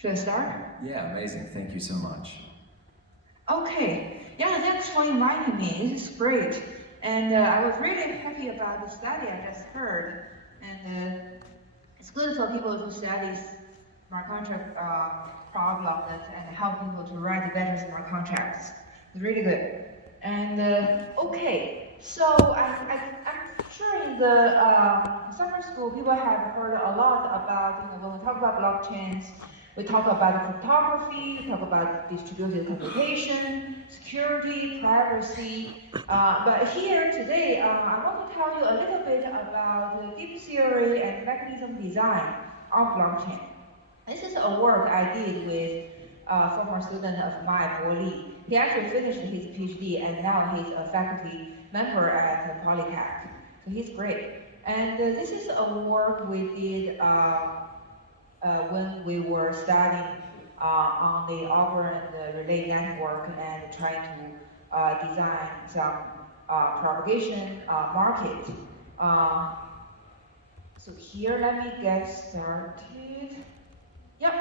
Should I start? Yeah, amazing. Thank you so much. Okay. Yeah, thanks for inviting me. This is great. And I was really happy about the study I just heard. And it's good for people to study smart contract problems and help people to write better smart contracts. It's really good. And okay, so I'm sure in the summer school, people have heard a lot about, when we talk about blockchains, we talk about cryptography, we talk about distributed computation, security, privacy. But here today, I want to tell you a little bit about the game theory and mechanism design of blockchain. This is a work I did with a former student of mine, Bo Li. He actually finished his PhD and now he's a faculty member at Polytech. So he's great. And this is a work we did when we were studying on the Algorand relay network and trying to design some propagation market. Uh, so here, let me get started. Yep.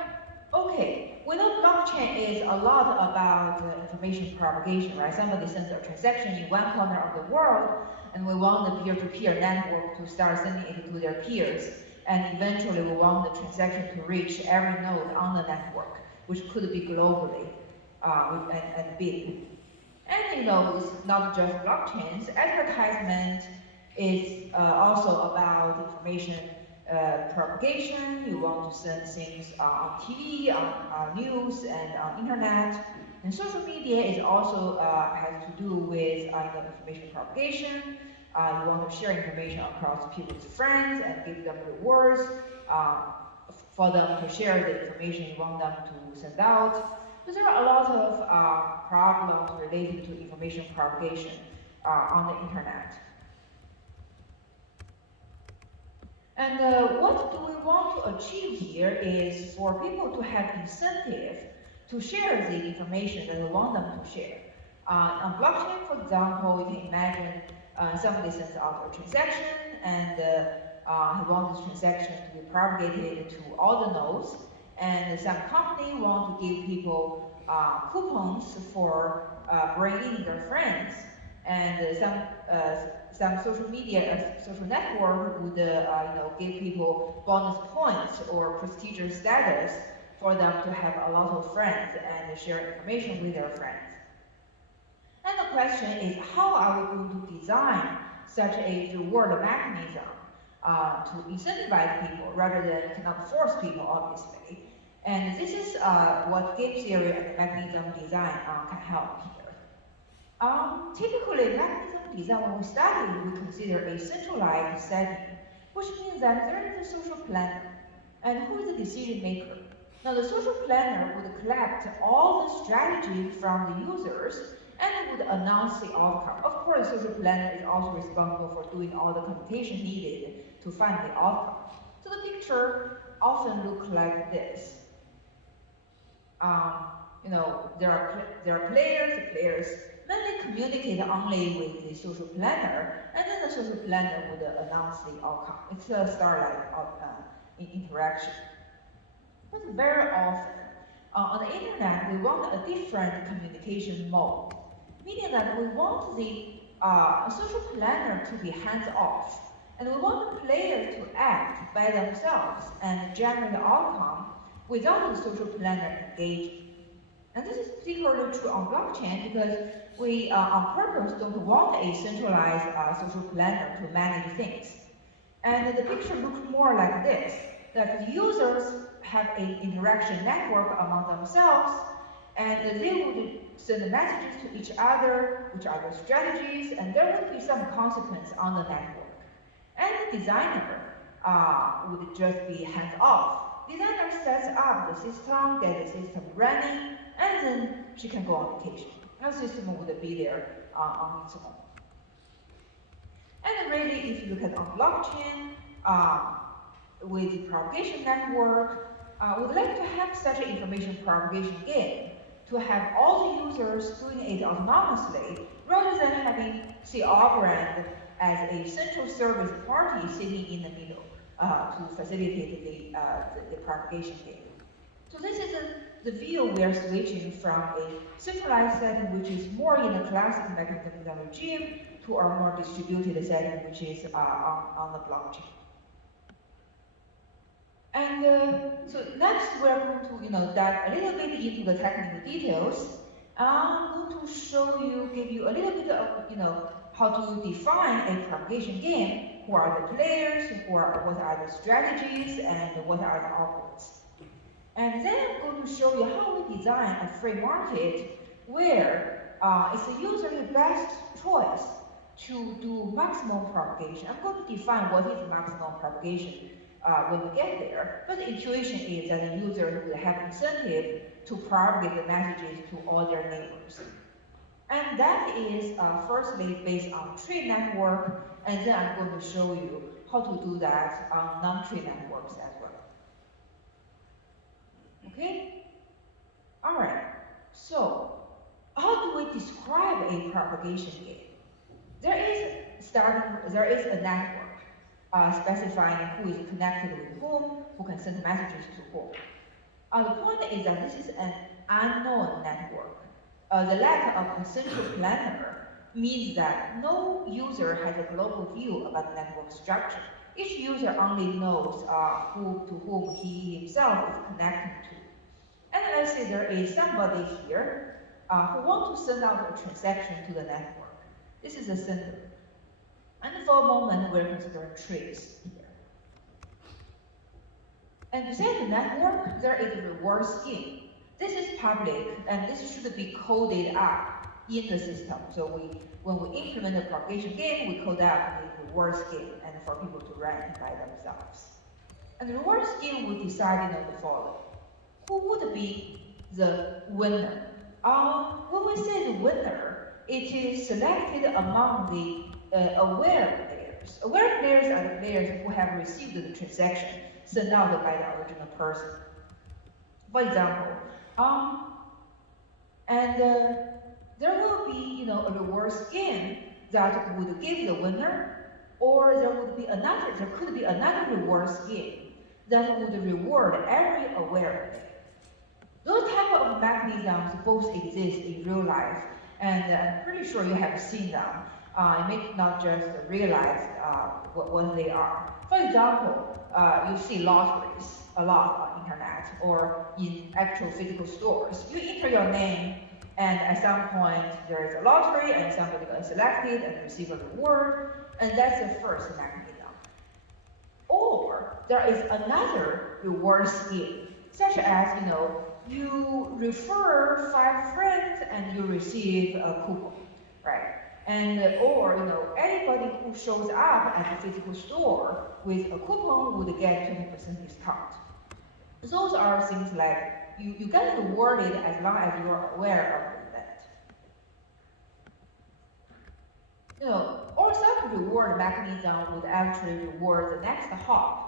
Okay. We know blockchain is a lot about information propagation, right? Somebody sends a transaction in one corner of the world, and we want the peer-to-peer network to start sending it to their peers. And eventually, we want the transaction to reach every node on the network, which could be globally and big. And it's not just blockchains. Advertisement is also about information propagation. You want to send things on TV, on news, and on internet. And social media is also has to do with information propagation. You want to share information across people's friends and give them rewards for them to share the information you want them to send out. So there are a lot of problems related to information propagation on the internet. And what do we want to achieve here is for people to have incentive to share the information that we want them to share. On blockchain, for example, you can imagine somebody sends out a transaction and he wants this transaction to be propagated to all the nodes. And some company want to give people coupons for bringing their friends. And some social media, social network would give people bonus points or prestigious status for them to have a lot of friends and share information with their friends. And the question is, how are we going to design such a reward mechanism to incentivize people rather than cannot force people, obviously. And this is what game theory and mechanism design can help here. Typically, mechanism design, when we study, we consider a centralized setting, which means that there is a social planner. And who is the decision maker? Now, the social planner would collect all the strategy from the users and would announce the outcome. Of course, the social planner is also responsible for doing all the computation needed to find the outcome. So the picture often looks like this. There are players. The players mainly communicate only with the social planner, and then the social planner would announce the outcome. It's a starlight interaction. But very often, on the internet, we want a different communication mode, meaning that we want the social planner to be hands-off, and we want the player to act by themselves and generate the outcome without the social planner engaging. And this is particularly true on blockchain because we, on purpose, don't want a centralized social planner to manage things. And the picture looks more like this, that the users have an interaction network among themselves, and they would send messages to each other, which are the strategies, and there would be some consequence on the network. And the designer would just be hands-off. Designer sets up the system, gets the system running, and then she can go on vacation. And the system would be there on its own. And really, if you look at on blockchain, with the propagation network, we'd like to have such an information propagation game to have all the users doing it autonomously rather than having the Algorand as a central service party sitting in the middle to facilitate the propagation game. So this is the view we are switching from a centralized setting, which is more in a classic mechanism regime, to a more distributed setting, which is on the blockchain. And so next we're going to dive a little bit into the technical details. I'm going to show you, give you a little bit of how to define a propagation game. Who are the players? What are the strategies? And what are the outputs? And then I'm going to show you how we design a free market where it's the user's best choice to do maximal propagation. I'm going to define what is maximal propagation when we get there, but the intuition is that the user will have incentive to propagate the messages to all their neighbors. And that is firstly based on tree network, and then I'm going to show you how to do that on non-tree networks as well. Okay? All right. So, how do we describe a propagation game? There is a network specifying who is connected with whom, who can send messages to whom. The point is that this is an unknown network. The lack of a central planner means that no user has a global view about the network structure. Each user only knows to whom he himself is connecting to. And let's say there is somebody here who wants to send out a transaction to the network. This is the sender. And for a moment, we're considering trees here. And beside the network, there is a reward scheme. This is public, and this should be coded up in the system. So when we implement the propagation game, we code up the reward scheme and for people to run it by themselves. And the reward scheme we decided on the following. Who would be the winner? When we say the winner, it is selected among the aware players. Aware players are the players who have received the transaction sent out by the original person. For example, there will be a reward scheme that would give the winner, or there could be another reward scheme that would reward every aware player. Those type of mechanisms both exist in real life, and I'm pretty sure you have seen them. You may not just realize what they are. For example, you see lotteries a lot on internet or in actual physical stores. You enter your name, and at some point there is a lottery, and somebody gets selected and receive a reward, and that's the first mechanism. Or there is another reward scheme, such as you refer 5 friends and you receive a coupon, right? And or anybody who shows up at the physical store with a coupon would get 20% discount. Those are things like you get rewarded as long as you are aware of the event. Or some reward mechanism would actually reward the next hop,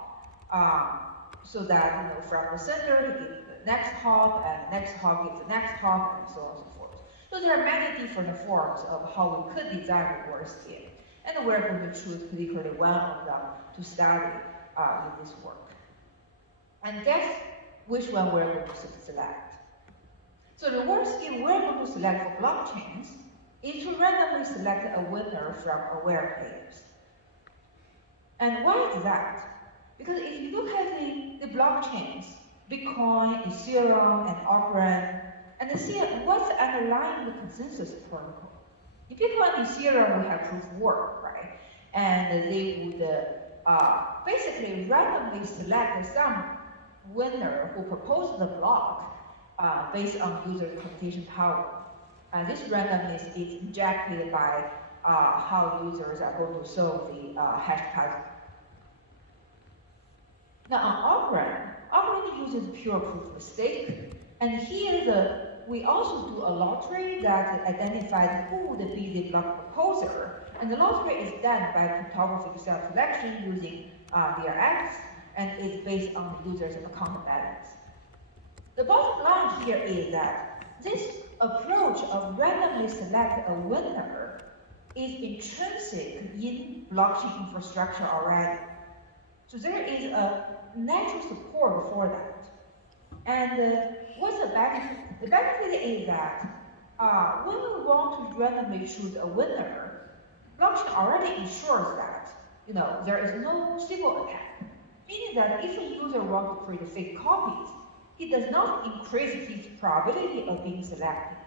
so that from the sender he gives the next hop, and the next hop gives the next hop, and so on and so forth. So there are many different forms of how we could design reward scheme, and we're going to choose particularly one of them to study in this work. And guess which one we're going to select. So the reward scheme we're going to select for blockchains is to randomly select a winner from aware players. And why is that? Because if you look at the blockchains, Bitcoin, Ethereum, and Algorand, and see what's underlying the consensus protocol. In Bitcoin and Ethereum, we have proof of work, right? And they would basically randomly select some winner who proposed the block based on user computation power. This randomness is injected by how users are going to solve the hash puzzle. Now on Algorand uses pure proof of stake, and here we also do a lottery that identifies who would be the block proposer, and the lottery is done by cryptographic self-selection using VRX, and is based on the user's account balance. The bottom line here is that this approach of randomly select a winner is intrinsic in blockchain infrastructure already. So there is a natural support for that. And what's the benefit? The benefit is that when we want to randomly choose a winner, blockchain already ensures that there is no single attack, meaning that if a user wants to create fake copies, it does not increase his probability of being selected.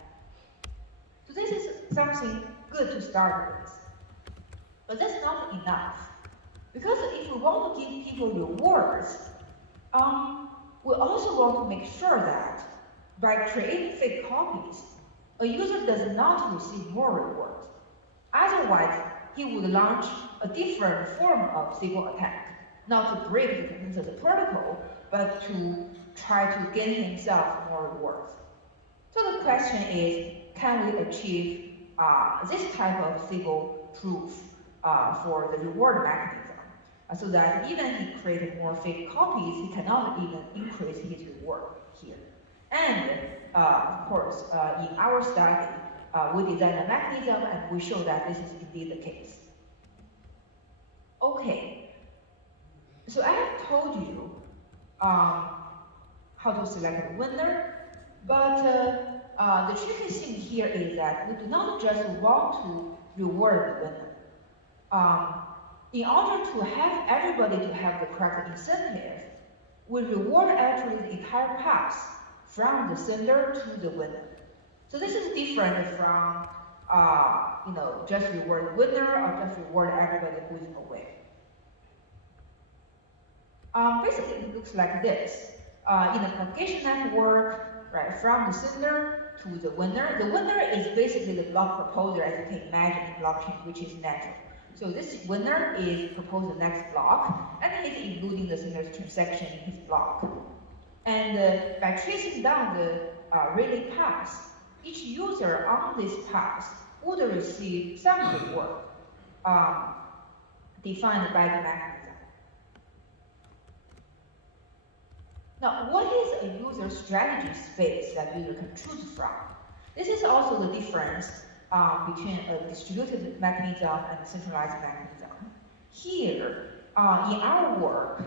So this is something good to start with. But that's not enough. Because if we want to give people rewards, we also want to make sure that by creating fake copies, a user does not receive more rewards. Otherwise, he would launch a different form of single attack, not to break the consensus protocol, but to try to gain himself more rewards. So the question is, can we achieve this type of single proof for the reward mechanism? So that even he created more fake copies, he cannot even increase his reward here. And of course, in our study, we designed a mechanism and we show that this is indeed the case. Okay, so I have told you how to select a winner, but the tricky thing here is that we do not just want to reward the winner. In order to have everybody to have the correct incentive, we reward actually the entire path from the sender to the winner. So this is different from just reward the winner or just reward everybody who is away. Basically, it looks like this. In a propagation network, right, from the sender to the winner is basically the block proposer, as you can imagine in blockchain, which is natural. So this winner is proposing the next block, and he's including the sender's transaction in his block. And by tracing down the relay path, each user on this path would receive some reward defined by the mechanism. Now, what is a user strategy space that user can choose from? This is also the difference between a distributed mechanism and a centralized mechanism. Here, in our work,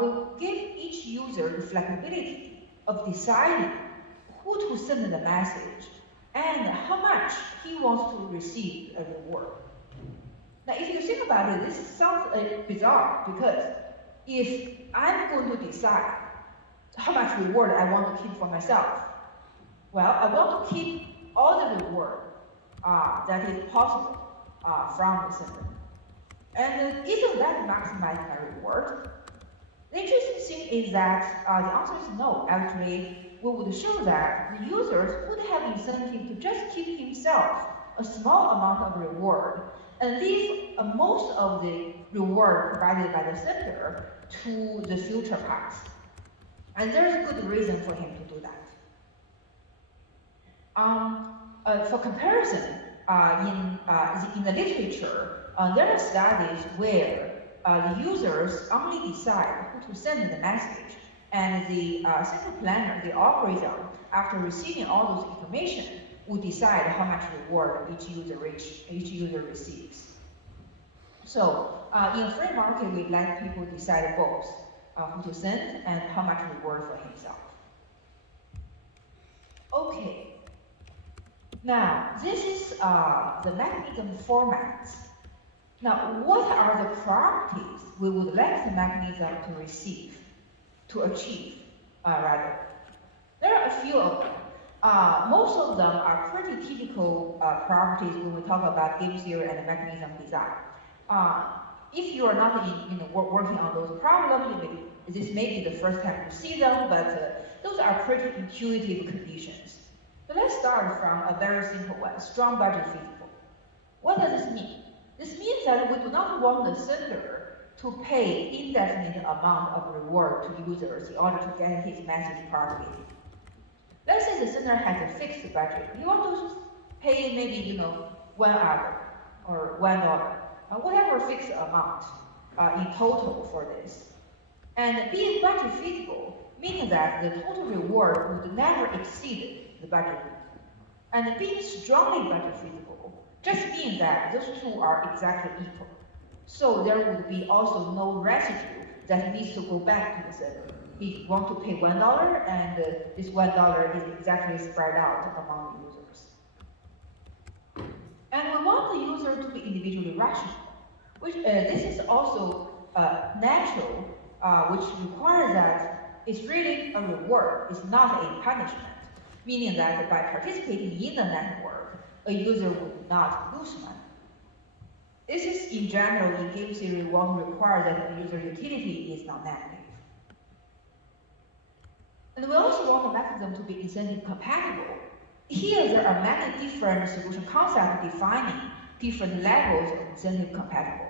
we give each user the flexibility of deciding who to send the message and how much he wants to receive a reward. Now, if you think about it, this sounds bizarre because if I'm going to decide how much reward I want to keep for myself, well, I want to keep all the reward that is possible from the sender. And isn't that maximize my reward? The interesting thing is that the answer is no. Actually, we would show that the users would have incentive to just keep himself a small amount of reward and leave most of the reward provided by the sender to the future path. And there's a good reason for him to do that. For comparison, in the literature, there are studies where the users only decide who to send the message, and the central planner, the algorithm, after receiving all those information, will decide how much reward each user receives. So in a free market, we let people decide both who to send and how much reward for himself. Okay. Now, this is the mechanism formats. Now, what are the properties we would like the mechanism to achieve, rather? There are a few of them. Most of them are pretty typical properties when we talk about game theory and mechanism design. If you are not working on those problems, this may be the first time you see them, but those are pretty intuitive conditions. So let's start from a very simple one, strong budget feasible. What does this mean? This means that we do not want the sender to pay indefinite amount of reward to users in order to get his message propagated. Let's say the sender has a fixed budget. You want to pay maybe 1 hour or $1, whatever fixed amount in total for this. And being budget feasible means that the total reward would never exceed the budget. And being strongly budget feasible just means that those two are exactly equal. So there would be also no residue that needs to go back to the sender. he want to pay $1, and this $1 is exactly spread out among the users. And we want the user to be individually rational, which this is also natural, which requires that it's really a reward, it's not a punishment, meaning that by participating in the network, a user would not lose money. This is in general in game theory what requires that the user utility is not negative. And we also want the mechanism to be incentive compatible. Here there are many different solution concepts defining different levels of incentive compatible.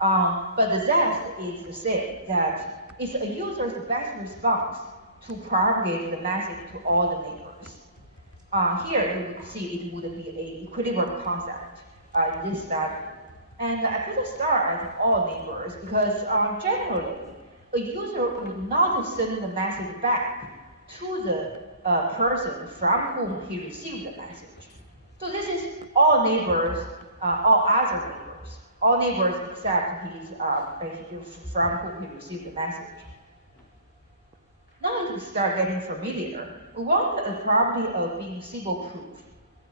But the zest is the same, that it's a user's best response to propagate the message to all the neighbors. Here you would see it would be an equilibrium concept in this study. And I put a star at all neighbors because generally a user would not send the message back to the person from whom he received the message. So this is all neighbors, all other neighbors, all neighbors except his basically from whom he received the message. Now that we start getting familiar, we want a property of being symbol-proof.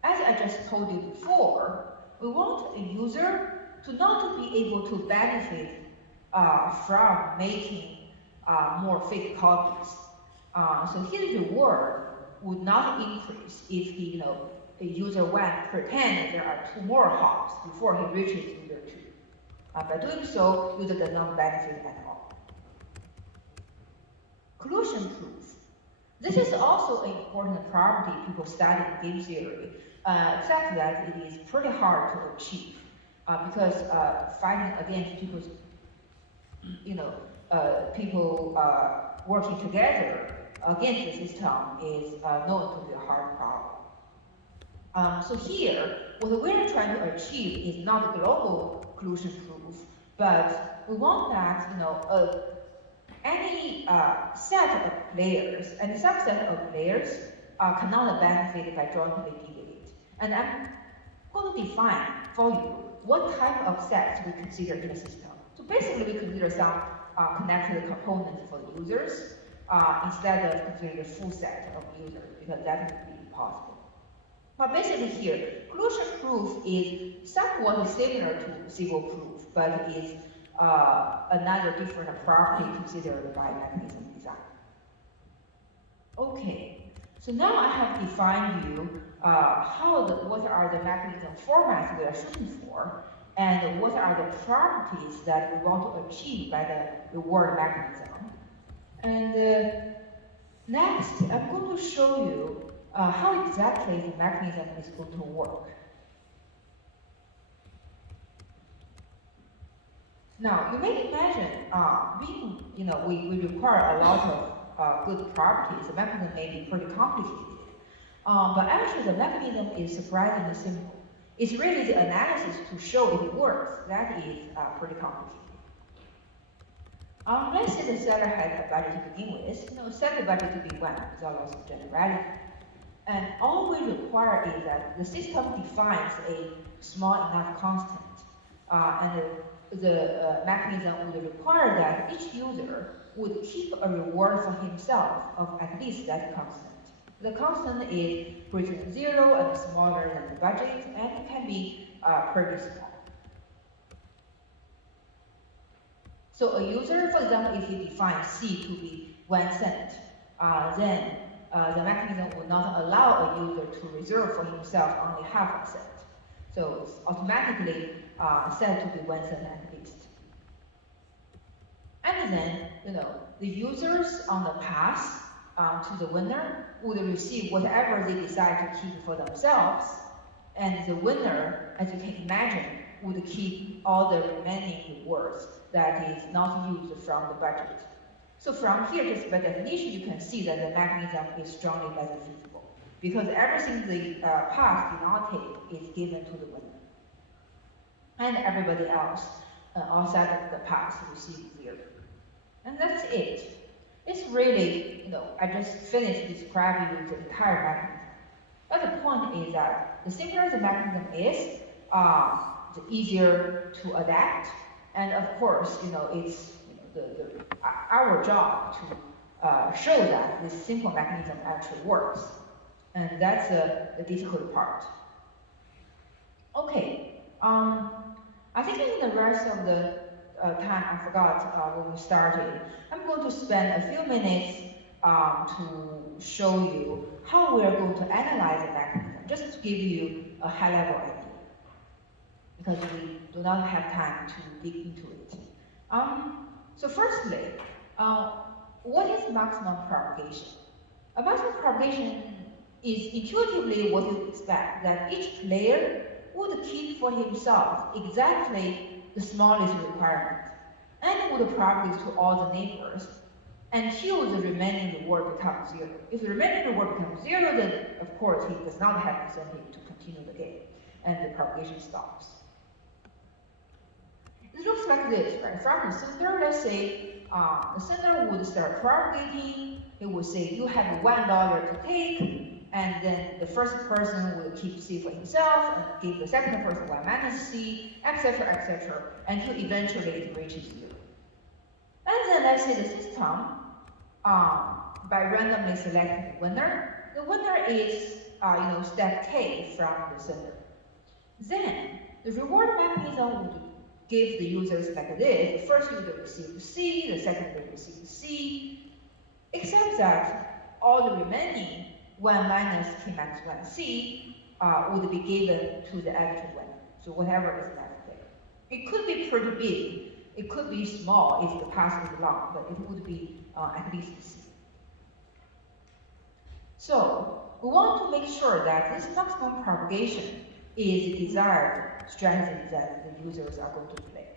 As I just told you before, we want a user to not be able to benefit from making more fake copies. So his reward would not increase if he, a user one pretend there are 2 more hops before he reaches user 2. By doing so, user does not benefit at all. Collusion proof. This is also an important property people study in game theory, except that it is pretty hard to achieve because fighting against people's, people working together against the system is known to be a hard problem. So here, what we're trying to achieve is not global collusion proof, but we want that any set of players and subset of players cannot benefit by jointly giving it. And I'm going to define for you what type of sets we consider in a system. So basically, we consider some connected components for users instead of considering the full set of users, because that would be impossible. But basically here, collusion proof is somewhat similar to symbol proof, but is another different property considered by mechanism design. Okay, so now I have defined you what are the mechanism formats we are shooting for, and what are the properties that we want to achieve by the reward mechanism. And next, I'm going to show you how exactly the mechanism is going to work. Now, you may imagine we require a lot of good properties. The mechanism may be pretty complicated. But actually, the mechanism is surprisingly simple. It's really the analysis to show it works that is pretty complicated. Let's say the seller had a budget to begin with. Set the budget to be 1 without loss of generality. And all we require is that the system defines a small enough constant. And the mechanism would require that each user would keep a reward for himself of at least that constant. The constant is greater than 0 and smaller than the budget, and it can be pretty small. So a user, for example, if he defines C to be 1 cent, then the mechanism will not allow a user to reserve for himself only half a cent. So it's automatically set to be 1 cent at least. And then, the users on the path to the winner would receive whatever they decide to keep for themselves, and the winner, as you can imagine, would keep all the remaining rewards that is not used from the budget. So from here, just by definition, you can see that the mechanism is strongly metaphysical, because everything the path denoted is given to the winner. And everybody else outside of the path receives 0. And that's it. It's really, I just finished describing the entire mechanism. But the point is that the simpler the mechanism is, the easier to adapt. And of course, it's our job to show that this simple mechanism actually works. And that's the difficult part. Okay, I think in the rest of the time, I forgot when we started, I'm going to spend a few minutes to show you how we are going to analyze the mechanism, just to give you a high-level idea, because we do not have time to dig into it. So firstly, what is maximum propagation? A maximum propagation is intuitively what you expect, that each player would keep for himself exactly the smallest requirement, and would propagate to all the neighbors until the remaining reward becomes zero. If the remaining reward becomes zero, then of course he does not have incentive to continue the game, and the propagation stops. It looks like this, right? From the sender, let's say the sender would start propagating. It would say you have $1 to take, and then the first person will keep C for himself and give the second person Y minus C, etc., until eventually it reaches zero. And then let's say the system, by randomly selecting the winner. The winner is, step K from the sender. Then the reward mechanism would give the users like this. The first user receives C, the second user receives C, except that all the remaining 1 minus K minus 1 C would be given to the actual winner. So whatever is left there. It could be pretty big. It could be small if the path is long, but it would be at least C. So we want to make sure that this maximum propagation is the desired strategy that the users are going to play.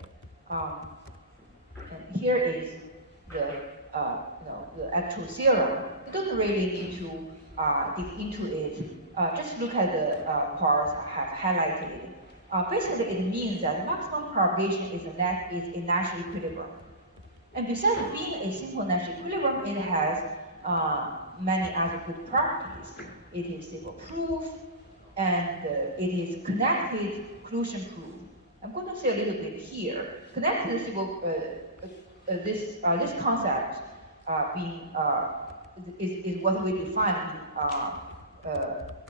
And here is the the actual theorem. You don't really need to dig into it. Just look at the parts I have highlighted. Basically, it means that maximum propagation is a Nash equilibrium. And besides being a simple Nash equilibrium, it has many other good properties. It is stable proof, and it is connected occlusion proof. I'm going to say a little bit here. Connected stable, this concept is what we define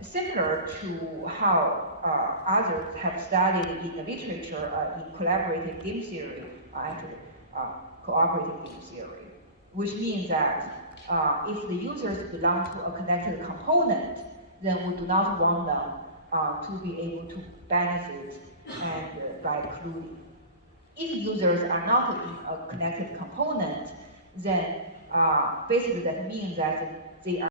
similar to how others have studied in the literature in collaborative game theory, actually cooperative game theory, which means that if the users belong to a connected component, then we do not want them to be able to benefit and by occluding. If users are not in a connected component, then basically that means that they are